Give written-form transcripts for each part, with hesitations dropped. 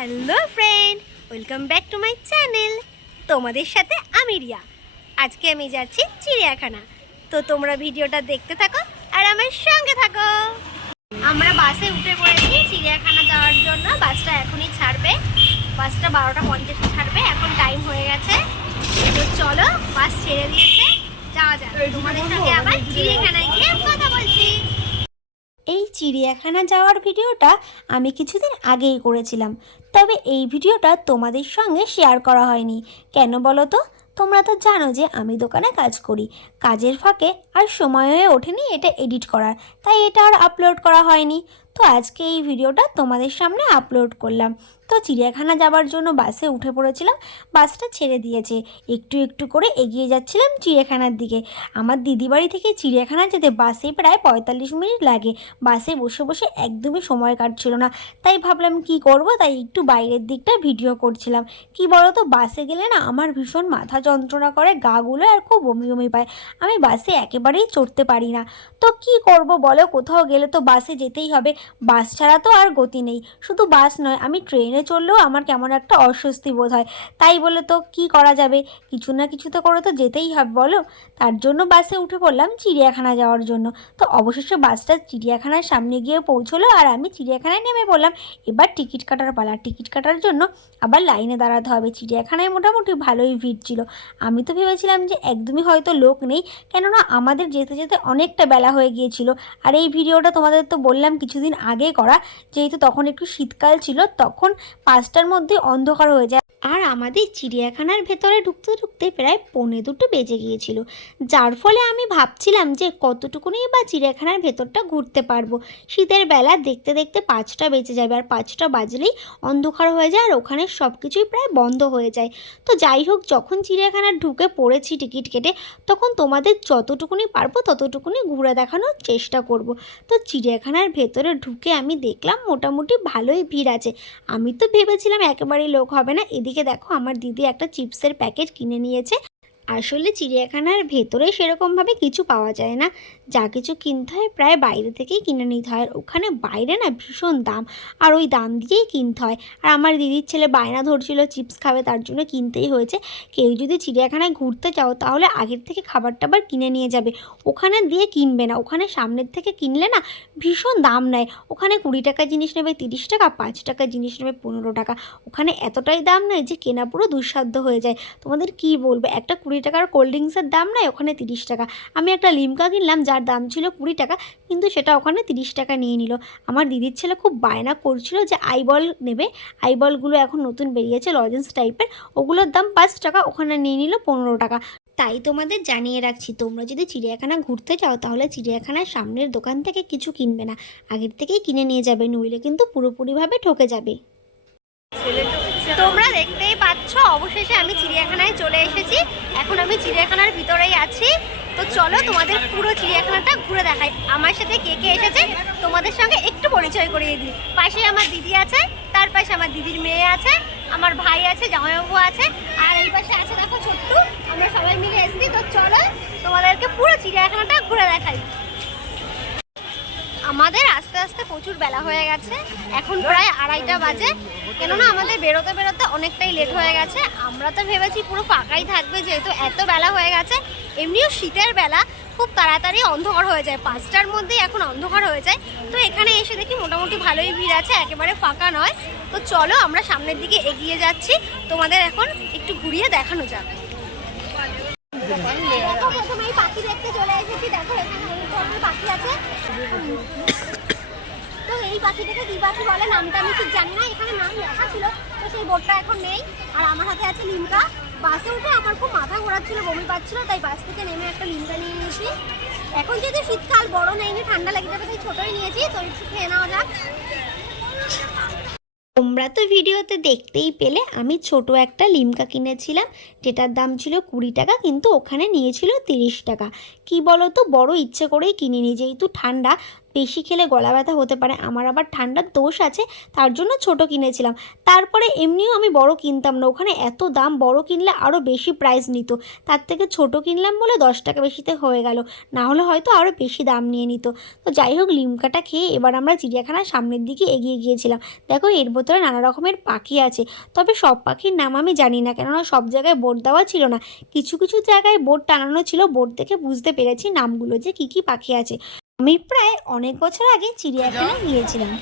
Hello friend, welcome back to my channel. তোমাদের সাথে আমি রিয়া। আজকে আমি যাচ্ছি চিড়িয়াখানা, তো তোমরা ভিডিওটা দেখতে থাকো আর আমার সঙ্গে থাকো। আমরা বাসে উঠে পড়েছি চিড়িয়াখানা যাওয়ার জন্য। বাসটা এখনই ছাড়বে, বাসটা 12:50 ছাড়বে। এখন টাইম হয়ে গেছে, তো চলো বাস ছেড়ে দিয়েছে, যাওয়া যাক। তোমাদের সঙ্গে আবার চিড়িয়াখানায় গিয়ে কথা বলছি। এই চিড়িয়াখানা যাওয়ার ভিডিওটা আমি কিছুদিন আগেই করেছিলাম, তবে এই ভিডিওটা তোমাদের সঙ্গে শেয়ার করা হয়নি। কেন বলো তো? তোমরা তো জানো যে আমি দোকানে কাজ করি, কাজের ফাঁকে আর সময় হয়ে ওঠেনি এটা এডিট করার, তাই এটা আর আপলোড করা হয়নি। তো আজকে এই ভিডিওটা তোমাদের সামনে আপলোড করলাম। তো চিড়িয়াখানা যাওয়ার জন্য বাসে উঠে পড়েছিলাম, বাসটা ছেড়ে দিয়েছে। একটু একটু করে এগিয়ে যাচ্ছিলাম চিড়িয়াখানার দিকে। আমার দিদিবাড়ি থেকে চিড়িয়াখানা যেতে বাসে প্রায় 45 মিনিট লাগে। বাসে বসে বসে একদমই সময় কাটছিল না, তাই ভাবলাম কি করব, তাই একটু বাইরের দিকটা ভিডিও করছিলাম। কি বলো তো, বাসে গেলে না আমার ভীষণ মাথা যন্ত্রণা করে, গাগুলো আর খুব বমি বমি পায়। আমি বাসে একেবারেই চড়তে পারি না। তো কি করব বলো, কোথাও গেলে তো বাসে যেতেই হবে, বাস ছাড়া তো আর গতি নেই। শুধু বাস নয়, আমি ট্রেনে চললেও আমার কেমন একটা অস্বস্তি বোধ হয়। তাই বলে তো কি করা যাবে, কিছু না কিছু তো করে তো যেতেই হবে বলো। তার জন্য বাসে উঠে পড়লাম চিড়িয়াখানা যাওয়ার জন্য। তো অবশেষে বাসটা চিড়িয়াখানার সামনে গিয়ে পৌঁছলো আর আমি চিড়িয়াখানায় নেমে পড়লাম। এবার টিকিট কাটার পালা। টিকিট কাটার জন্য আবার লাইনে দাঁড়াতে হবে। চিড়িয়াখানায় মোটামুটি ভালোই ভিড় ছিল। আমি তো ভেবেছিলাম যে একদমই হয়তো লোক নেই, কেননা আমাদের যেতে যেতে অনেকটা বেলা হয়ে গিয়েছিল। আর এই ভিডিওটা তোমাদের তো বললাম কিছুদিন আগে করা, যেহেতু তখন একটু শীতকাল ছিল, তখন 5টার মধ্যে অন্ধকার হয়ে যায়। আর আমাদের চিড়িয়াখানার ভেতরে ঢুকতে ঢুকতে প্রায় 1:45 বেজে গিয়েছিল, যার ফলে আমি ভাবছিলাম যে কতটুকুনি বা চিড়িয়াখানার ভেতরটা ঘুরতে পারবো। শীতের বেলা দেখতে দেখতে 5টা বেজে যাবে, আর 5টা বাজলেই অন্ধকার হয়ে যায় আর ওখানে সব কিছুই প্রায় বন্ধ হয়ে যায়। তো যাই হোক, যখন চিড়িয়াখানার ঢুকে পড়েছি টিকিট কেটে, তখন তোমাদের যতটুকুনি পারবো ততটুকুনি ঘুরে দেখানোর চেষ্টা করব। তো চিড়িয়াখানার ভেতরে ঢুকে আমি দেখলাম মোটামুটি ভালোই ভিড় আছে। আমি তো ভেবেছিলাম একেবারেই লোক হবে না। এদিকে দেখো, আমার দিদি একটা চিপসের প্যাকেট কিনে নিয়েছে। আসলে চিড়িয়াখানার ভেতরে সেরকমভাবে কিছু পাওয়া যায় না, যা কিছু কিনতে হয় প্রায় বাইরে থেকেই কিনে নিতে হয়। আর ওখানে বাইরে না ভীষণ দাম, আর ওই দাম দিয়েই কিনতে হয়। আর আমার দিদির ছেলে বায়না ধরছিল চিপস খাবে, তার জন্য কিনতেই হয়েছে। কেউ যদি চিড়িয়াখানায় ঘুরতে চাও তাহলে আগের থেকে খাবার টাবার কিনে নিয়ে যাবে, ওখানে দিয়ে কিনবে না। ওখানে সামনের থেকে কিনলে না ভীষণ দাম নেয়। ওখানে 20 টাকা জিনিস নেবে 30 টাকা, 5 টাকা জিনিস নেবে 15 টাকা। ওখানে এতটাই দাম নেয় যে কেনা পুরো দুঃসাধ্য হয়ে যায়। তোমাদের কি বলবো, একটা 20 টাকার কোল্ড ড্রিঙ্কসের দাম নেয় ওখানে 30 টাকা। আমি একটা লিমকা কিনলাম যার দাম ছিল 20 টাকা, কিন্তু সেটা ওখানে 30 টাকা নিয়ে নিল। আমার দিদির ছেলে খুব বায়না করছিল যে আইবল নেবে। আইবলগুলো এখন নতুন বেরিয়েছে লজেন্স টাইপের, ওগুলোর দাম 5 টাকা, ওখানে নিয়ে নিল 15 টাকা। তাই তোমাদের জানিয়ে রাখছি, তোমরা যদি চিড়িয়াখানা ঘুরতে যাও তাহলে চিড়িয়াখানার সামনের দোকান থেকে কিছু কিনবে না, আগের থেকেই কিনে নিয়ে যাবে, নইলে কিন্তু পুরোপুরিভাবে ঠকে যাবে। তোমরা দেখতেই পাচ্ছ, অবশেষে আমি চিড়িয়াখানায় চলে এসেছি। এখন আমি চিড়িয়াখানার ভিতরেই আছি। তো চলো তোমাদের পুরো চিড়িয়াখানাটা ঘুরে দেখাই। আমার সাথে কে কে এসেছে তোমাদের সঙ্গে একটু পরিচয় করিয়ে দিই। পাশে আমার দিদি আছে, তার পাশে আমার দিদির মেয়ে আছে, আমার ভাই আছে, জামাইবাবু আছে, আর এই পাশে আছে দেখো ছোট্টু। আমরা সবাই মিলে এসেছি। তো চলো তোমাদেরকে পুরো চিড়িয়াখানাটা ঘুরে দেখাই। আমাদের আস্তে আস্তে প্রচুর বেলা হয়ে গেছে, এখন প্রায় 2:30 বাজে, কেননা আমাদের বেরোতে বেরোতে অনেকটাই লেট হয়ে গেছে। আমরা তো ভেবেছি পুরো ফাঁকাই থাকবে, যেহেতু এত বেলা হয়ে গেছে। এমনিও শীতের বেলা খুব তাড়াতাড়ি অন্ধকার হয়ে যায়, 5টার মধ্যেই এখন অন্ধকার হয়ে যায়। তো এখানে এসে দেখি মোটামুটি ভালোই ভিড় আছে, একেবারে ফাঁকা নয়। তো চলো আমরা সামনের দিকে এগিয়ে যাচ্ছি, তোমাদের এখন একটু ঘুরিয়ে দেখানো যাবে। দেখো, প্রথমে এই পাখি দেখতে চলে এসেছি। দেখো এখানে অনেক ধরনের পাখি আছে। তো এই পাখিটাকে কি পাখি বলে নামটা আমি ঠিক জানি না, এখানে নাম লেখা ছিল, তো সেই বোর্ডটা এখন নেই। আর আমার হাতে আছে লিমকা। বাসে উঠে আমার খুব মাথা ঘোরাচ্ছিল, বমি পাচ্ছিল, তাই বাস থেকে নেমে একটা লিমকা নিয়ে নিয়েছি। এখন যেহেতু শীতকাল, বড় নেইনি, ঠান্ডা লেগে যাবে, তাই ছোটোই নিয়েছি। তো একটু খেয়ে নেওয়া যাক। তোমরা তো ভিডিওতে দেখতেই পেলে আমি ছোট একটা লিমকা কিনেছিলাম, যেটার দাম ছিল 20 টাকা, কিন্তু ওখানে নিয়েছিল 30 টাকা। কি বলো তো, বড় ইচ্ছে করেই কিনিনি, যেহেতু ঠান্ডা, বেশি খেলে গলা ব্যথা হতে পারে, আমার আবার ঠান্ডার দোষ আছে, তার জন্য ছোট কিনেছিলাম। তারপরে এমনিও আমি বড় কিনতাম না, ওখানে এত দাম, বড় কিনলে আরও বেশি প্রাইস নিত, তার থেকে ছোট কিনলাম বলে 10 টাকা বেশিতে হয়ে গেল, না হলে হয়তো আরও বেশি দাম নিয়ে নিত। তো যাই হোক, লিমকাটা খেয়ে এবার আমরা চিড়িয়াখানার সামনের দিকে এগিয়ে গিয়েছিলাম। দেখো এর ভেতরে নানা রকমের পাখি আছে, তবে সব পাখির নাম আমি জানি না, কেননা সব জায়গায় বোর্ড দেওয়া ছিল না, কিছু কিছু জায়গায় বোর্ড টানানো ছিল, বোর্ড দেখে বুঝতে পেরেছি নামগুলো যে কী কী পাখি আছে। আমি প্রায় অনেক বছর আগে চিড়িয়াখানায় গিয়েছিলাম,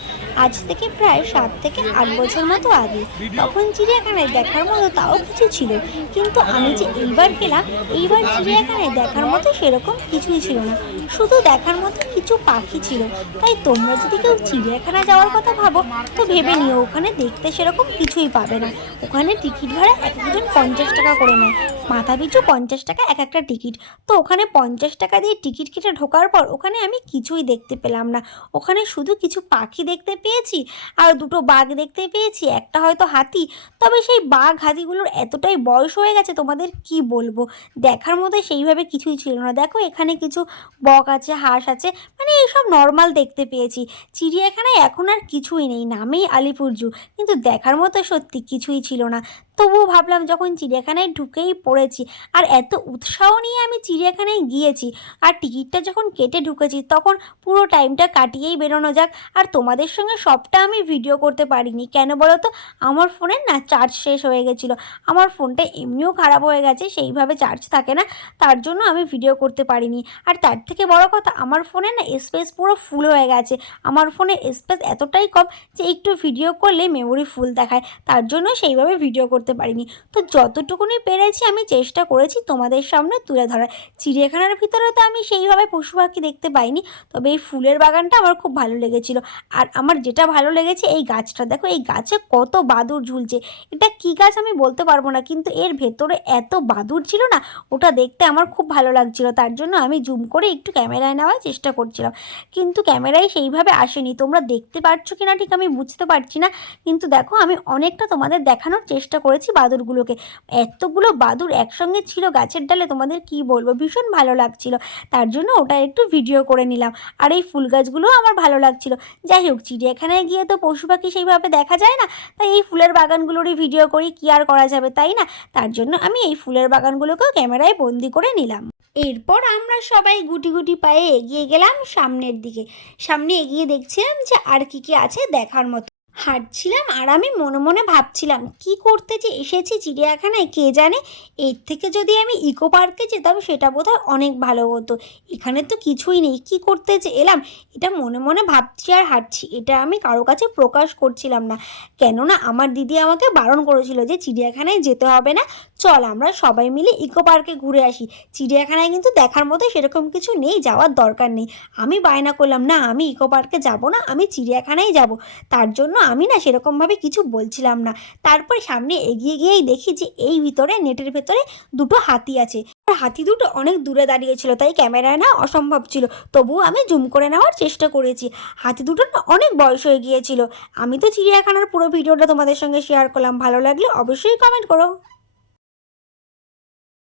আজ থেকে প্রায় 7 থেকে 8 বছর মতো আগে। তখন চিড়িয়াখানায় দেখার মতো তাও কিছু ছিল, কিন্তু আমি যে এইবার গেলাম, এইবার চিড়িয়াখানায় দেখার মতো সেরকম কিছুই ছিল না, শুধু দেখার মতো কিছু পাখি ছিল। তাই তোমরা যদি কেউ চিড়িয়াখানা যাওয়ার কথা ভাবো তো ভেবে নিও, ওখানে দেখতে সেরকম কিছুই পাবে না। ওখানে টিকিট ভাড়া এক একজন 50 টাকা করে নেয়, মাথা পিছু 50 টাকা এক একটা টিকিট। তো ওখানে 50 টাকা দিয়ে টিকিট কেটে ঢোকার পর ওখানে আমি কিছুই দেখতে পেলাম না, ওখানে শুধু কিছু পাখি দেখতে পেয়েছি, আর দুটো বাঘ দেখতে পেয়েছি, একটা হয়তো হাতি। তবে সেই বাঘ হাতিগুলোর এতটাই বয়স হয়ে গেছে, তোমাদের কি বলবো, দেখার মতো সেইভাবে কিছুই ছিল না। দেখো এখানে কিছু বক আছে, হাঁস আছে, মানে এইসব নর্মাল দেখতে পেয়েছি। চিড়িয়াখানায় এখন আর কিছুই নেই, নামেই আলিপুর জু, কিন্তু দেখার মতো সত্যি কিছুই ছিল না। তবুও ভাবলাম যখন চিড়িয়াখানায় ঢুকেই পড়েছি, আর এত উৎসাহ নিয়ে আমি চিড়িয়াখানায় গিয়েছি, আর টিকিটটা যখন কেটে ঢুকেছি, তখন পুরো টাইমটা কাটিয়েই বেরোনো যাক। আর তোমাদের সঙ্গে সবটা আমি ভিডিও করতে পারিনি, কেন বলো তো, আমার ফোনের না চার্জ শেষ হয়ে গেছিলো, আমার ফোনটা এমনিও খারাপ হয়ে গেছে, সেইভাবে চার্জ থাকে না, তার জন্য আমি ভিডিও করতে পারিনি। আর তার থেকে বড় কথা, আমার ফোনে না স্পেস পুরো ফুল হয়ে গেছে, আমার ফোনের স্পেস এতটাই কম যে একটু ভিডিও করলে মেমোরি ফুল দেখায়, তার জন্য সেইভাবে ভিডিও করতে পারিনি। তো যতটুকুনি পেরেছি আমি চেষ্টা করেছি তোমাদের সামনে তুলে ধরার। চিড়িয়াখানার ভিতরে তো আমি সেইভাবে পশু পাখি দেখতে পাইনি, তবে এই ফুলের বাগানটা আমার খুব ভালো লেগেছিল। আর আমার যেটা ভালো লেগেছে এই গাছটা, দেখো এই গাছে কত বাদুড় ঝুলছে, এটা কি গাছ আমি বলতে পারবো না, কিন্তু এর ভেতরে এত বাদুড় ছিল না, ওটা দেখতে আমার খুব ভালো লাগছিল, তার জন্য আমি জুম করে একটু ক্যামেরায় নেওয়ার চেষ্টা করছিলাম, কিন্তু ক্যামেরায় সেইভাবে আসেনি। তোমরা দেখতে পাচ্ছ কিনা ঠিক আমি বুঝতে পারছি না, কিন্তু দেখো আমি অনেকটা তোমাদের দেখানোর চেষ্টা করেছি বাদুড়গুলোকে। এতগুলো বাদুড় একসঙ্গে ছিল গাছের ডালে, তোমাদের কি বলবো, ভীষণ ভালো লাগছিল, তার জন্য ওটা একটু ভিডিও করে নিলাম। আর এই ফুল গাছগুলোও আমার ভালো লাগছিল। যাই হোক, চিড়িয়াখানায় গিয়ে তো পশু পাখি সেইভাবে দেখা যায় না, তাই এই ফুলের বাগানগুলোরই ভিডিও করি, কি আর করা যাবে তাই না, তার জন্য আমি এই ফুলের বাগানগুলোকেও ক্যামেরায় বন্দি করে নিলাম। এরপর আমরা সবাই গুটি গুটি পায়ে এগিয়ে গেলাম সামনের দিকে। সামনে এগিয়ে দেখছিলাম যে আর কি কি আছে দেখার মতো, হাঁটছিলাম আর আমি মনে মনে ভাবছিলাম কি করতে যে এসেছি চিড়িয়াখানায় কে জানে, এর থেকে যদি আমি ইকো পার্কে যেতাম সেটা বোধহয় অনেক ভালো হতো, এখানে তো কিছুই নেই, কি করতে যে এলাম, এটা মনে মনে ভাবছি আর হাঁটছি, এটা আমি কারো কাছে প্রকাশ করছিলাম না, কেননা আমার দিদি আমাকে বারণ করেছিল যে চিড়িয়াখানায় যেতে হবে না, চল আমরা সবাই মিলে ইকো পার্কে ঘুরে আসি, চিড়িয়াখানায় কিন্তু দেখার মতো সেরকম কিছু নেই, যাওয়ার দরকার নেই। আমি বায়না করলাম, না আমি ইকো পার্কে যাব না, আমি চিড়িয়াখানায় যাব, তার জন্য আমি না সেরকমভাবে কিছু বলছিলাম না। তারপরে সামনে এগিয়ে গিয়েই দেখি যে এই ভিতরে নেটের ভেতরে দুটো হাতি আছে, আর হাতি দুটো অনেক দূরে দাঁড়িয়েছিল, তাই ক্যামেরায় না অসম্ভব ছিল, তবুও আমি জুম করে নেওয়ার চেষ্টা করেছি। হাতি দুটো না অনেক বয়স হয়ে গিয়েছিল। আমি তো চিড়িয়াখানার পুরো ভিডিওটা তোমাদের সঙ্গে শেয়ার করলাম, ভালো লাগলে অবশ্যই কমেন্ট করো।